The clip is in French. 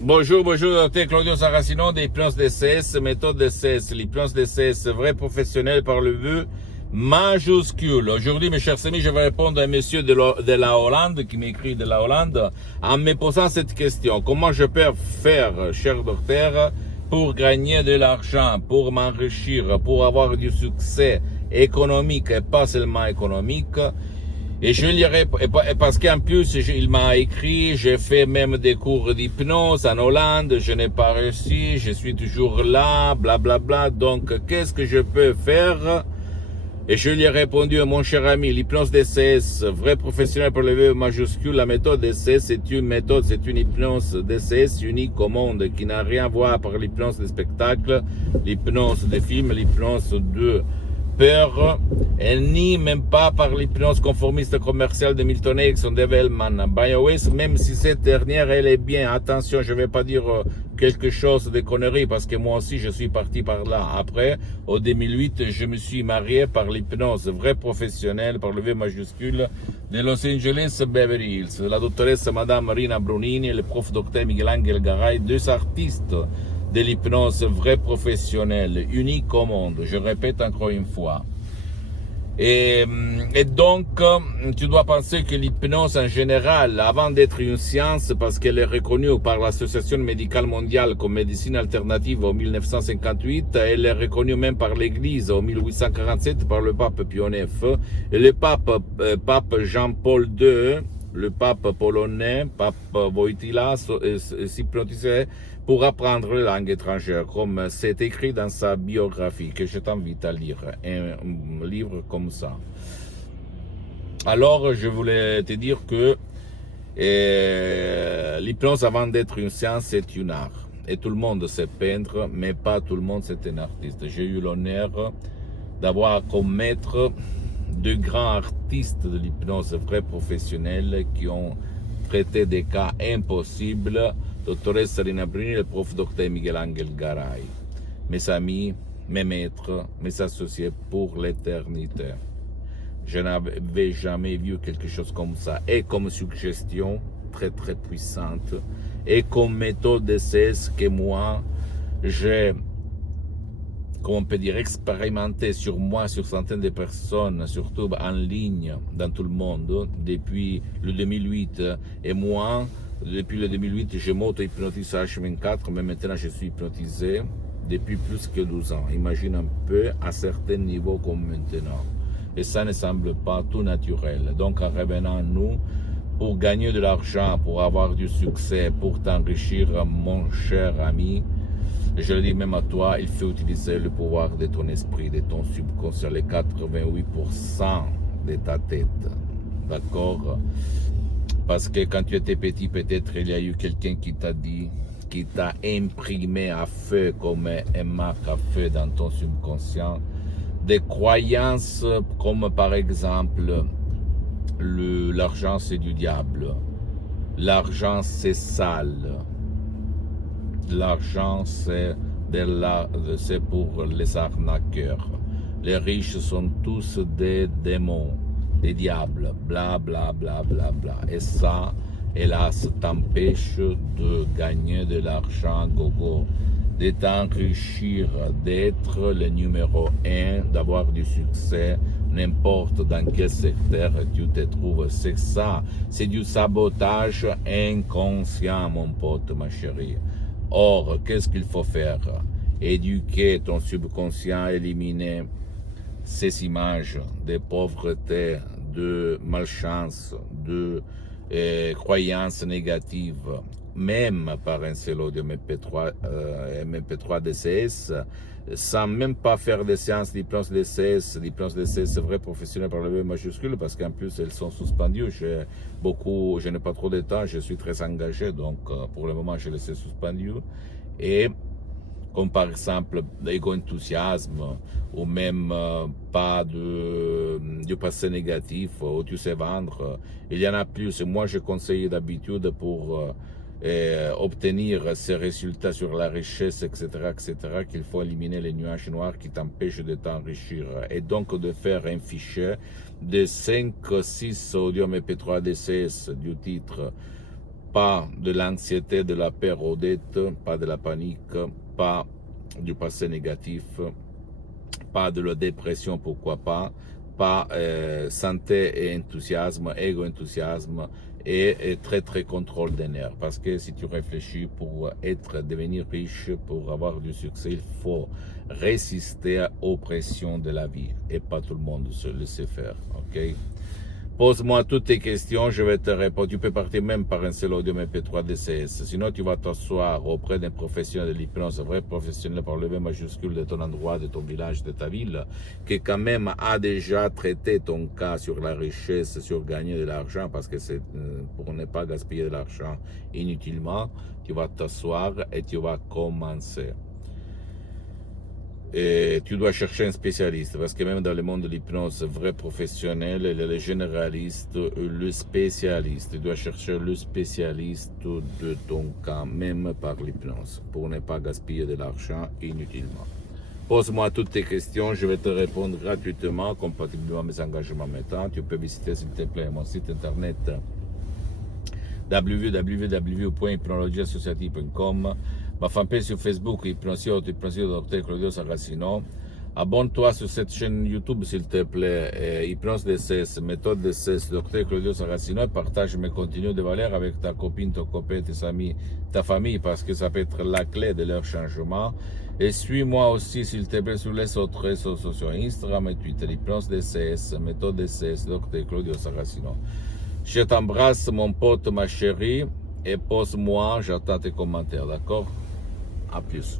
Bonjour, docteur Claudio Saracino d'Hypnose DCS, méthode DCS, l'hypnose DCS, vrai professionnel par le vœu majuscule. Aujourd'hui, mes chers amis, je vais répondre à un monsieur de la Hollande, qui m'écrit de la Hollande, en me posant cette question. Comment je peux faire, cher docteur, pour gagner de l'argent, pour m'enrichir, pour avoir du succès économique et pas seulement économique? Et je lui réponds, parce qu'en plus, il m'a écrit, j'ai fait même des cours d'hypnose en Hollande, je n'ai pas réussi, je suis toujours là, blablabla. Bla bla. Donc, qu'est-ce que je peux faire? Et je lui ai répondu, mon cher ami, l'hypnose DCS, vrai professionnel pour le V majuscule, la méthode DCS, c'est une méthode, c'est une hypnose DCS unique au monde, qui n'a rien à voir par l'hypnose des spectacles, l'hypnose des films, l'hypnose de peur, et ni même pas par l'hypnose conformiste commerciale de Milton Erickson, de Wellman, BioWays, même si cette dernière, elle est bien. Attention, je ne vais pas dire quelque chose de conneries, parce que moi aussi, je suis parti par là. Après, au 2008, je me suis marié par l'hypnose vraie professionnelle, par le V majuscule, de Los Angeles Beverly Hills. La doctoresse Madame Rina Brunini et le prof docteur Miguel Angel Garay, deux artistes de l'hypnose vraie professionnelle, unique au monde, je répète encore une fois. Et donc, tu dois penser que l'hypnose en général, avant d'être une science, parce qu'elle est reconnue par l'Association médicale mondiale comme médecine alternative en 1958, elle est reconnue même par l'Église en 1847 par le pape Pie IX, et le pape Jean-Paul II, le pape polonais, pape Wojtyła, s'hypnotisait pour apprendre les langues étrangères, comme c'est écrit dans sa biographie, que je t'invite à lire, un livre comme ça. Alors, je voulais te dire que l'hypnose, avant d'être une science, c'est un art. Et tout le monde sait peindre, mais pas tout le monde c'est un artiste. J'ai eu l'honneur d'avoir comme maître de grands artistes de l'hypnose, vrais professionnels, qui ont traité des cas impossibles. Doctoresse Rina Bruni, le prof docteur Miguel Angel Garay. Mes amis, mes maîtres, mes associés pour l'éternité. Je n'avais jamais vu quelque chose comme ça. Et comme suggestion très très puissante, et comme méthode d'essai que moi, j'ai, comment on peut dire, expérimenté sur moi, sur centaines de personnes, surtout en ligne, dans tout le monde, depuis le 2008. Et moi, depuis le 2008, je m'auto-hypnotise à H24, mais maintenant je suis hypnotisé depuis plus que 12 ans. Imagine un peu à certains niveaux comme maintenant. Et ça ne semble pas tout naturel. Donc en revenant à nous, pour gagner de l'argent, pour avoir du succès, pour t'enrichir, mon cher ami, je le dis même à toi, il faut utiliser le pouvoir de ton esprit, de ton subconscient, les 88% de ta tête. D'accord? Parce que quand tu étais petit, peut-être il y a eu quelqu'un qui t'a dit, qui t'a imprimé à feu comme un marque à feu dans ton subconscient, des croyances comme par exemple l'argent c'est du diable, l'argent c'est sale, l'argent c'est pour les arnaqueurs, les riches sont tous des démons, des diables, bla bla bla bla bla. Et ça, hélas, t'empêche de gagner de l'argent, gogo, de t'enrichir, d'être le numéro 1, d'avoir du succès, n'importe dans quel secteur tu te trouves. C'est ça, c'est du sabotage inconscient, mon pote, ma chérie. Or, qu'est-ce qu'il faut faire? Éduquer ton subconscient, éliminer ces images de pauvreté, de malchance, de croyances négatives, même par un seul audio MP3 DCS, sans même pas faire des séances d'hypnose DCS. L'hypnose DCS, c'est vrai professionnel par le V majuscule, parce qu'en plus elles sont suspendues. Je n'ai pas trop de temps, je suis très engagé, donc pour le moment je les ai suspendues. Et comme par exemple l'égo-enthousiasme, ou même pas du passé négatif, où tu sais vendre. Il y en a plus. Moi, je conseille d'habitude pour obtenir ces résultats sur la richesse, etc., etc., qu'il faut éliminer les nuages noirs qui t'empêchent de t'enrichir. Et donc de faire un fichier de 5-6 audio MP3 DCS du titre pas de l'anxiété, de la peur aux dettes, pas de la panique, pas du passé négatif, pas de la dépression, pourquoi pas santé et enthousiasme, égo-enthousiasme et très très contrôle des nerfs. Parce que si tu réfléchis pour devenir riche, pour avoir du succès, il faut résister aux pressions de la vie et pas tout le monde le sait faire, ok? Pose-moi toutes tes questions, je vais te répondre. Tu peux partir même par un seul audio MP3 DCS. Sinon, tu vas t'asseoir auprès d'un professionnel de l'hypnose, un vrai professionnel par le V majuscule de ton endroit, de ton village, de ta ville, qui quand même a déjà traité ton cas sur la richesse, sur gagner de l'argent, parce que c'est pour ne pas gaspiller de l'argent inutilement. Tu vas t'asseoir et tu vas commencer. Et tu dois chercher un spécialiste, parce que même dans le monde de l'hypnose, vrai professionnel, il y a le généraliste, le spécialiste. Tu dois chercher le spécialiste de ton cas, même par l'hypnose, pour ne pas gaspiller de l'argent inutilement. Pose-moi toutes tes questions, je vais te répondre gratuitement, compatiblement à mes engagements maintenant. Tu peux visiter, s'il te plaît, mon site internet www.hypnologieassociative.com, ma fanpage sur Facebook, Hypnosio Dr Claudio Saracino. Abonne-toi sur cette chaîne YouTube, s'il te plaît, Hypnose DCS, méthode DCS, Dr Claudio Saracino, et partage mes contenus de valeur avec ta copine, ton copain, tes amis, ta famille, parce que ça peut être la clé de leur changement. Et suis-moi aussi, s'il te plaît, sur les autres réseaux sociaux, Instagram et Twitter, Hypnose DCS, méthode DCS, Dr Claudio Saracino. Je t'embrasse, mon pote, ma chérie, et pose-moi, j'attends tes commentaires, d'accord? À plus.